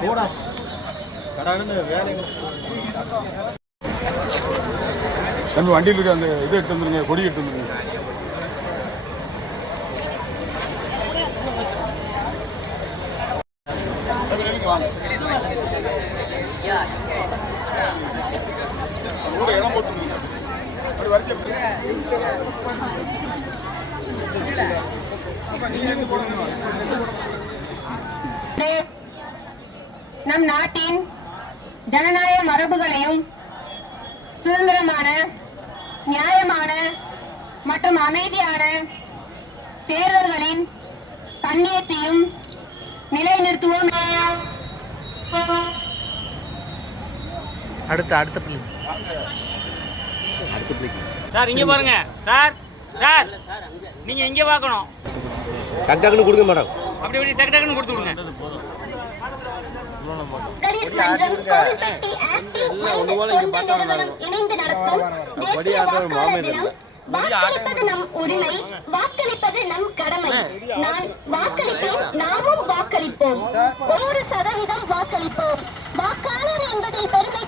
போடா நம்ம வண்டியில் இருக்க அந்த இதை எட்டு வந்துருங்க கொடி எட்டு வந்துருங்க. கூட இடம் நம் நாட்டின் ஜனநாயக மரபுகளையும் சுதந்திரமான நியாயமான மற்றும் அமைதியான தேர்தல்களின் கண்ணியத்தையும் நிலைநிறுத்துவோம். அடுத்த அடுத்த பிள்ளை. சார் இங்க பாருங்க. சார் சார் நீங்க இங்க பார்க்கணும். டக் டக்குன்னு கொடுங்க மேடம். அப்படி அப்படி டக்கு டக்குன்னு கொடுத்து விடுங்க. வாக்களிப்பது நம் உரிமை. வாக்களிப்பது நம் கடமை. நான் வாக்களிப்பேன். நாமும் வாக்களிப்போம். நூறு சதவீதம் வாக்களிப்போம். வாக்காளர் என்பதில் பெருமை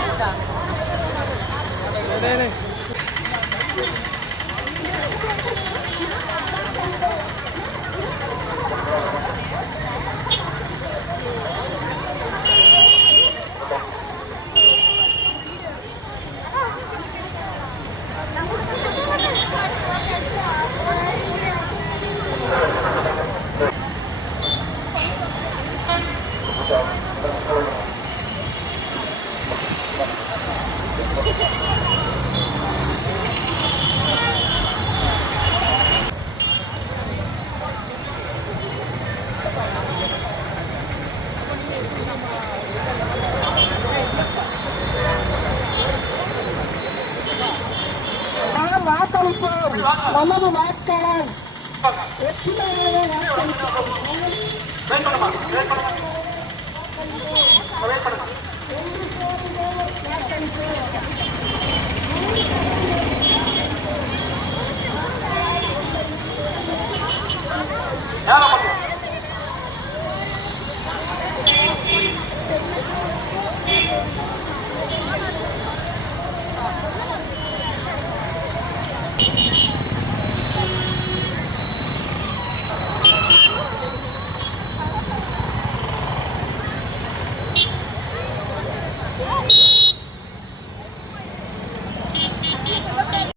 போட்டோ நாம் வாக்களிப்போம் நமது வாக்காளர் வெற்றியாக வாக்களிப்போம் புகைப்படம்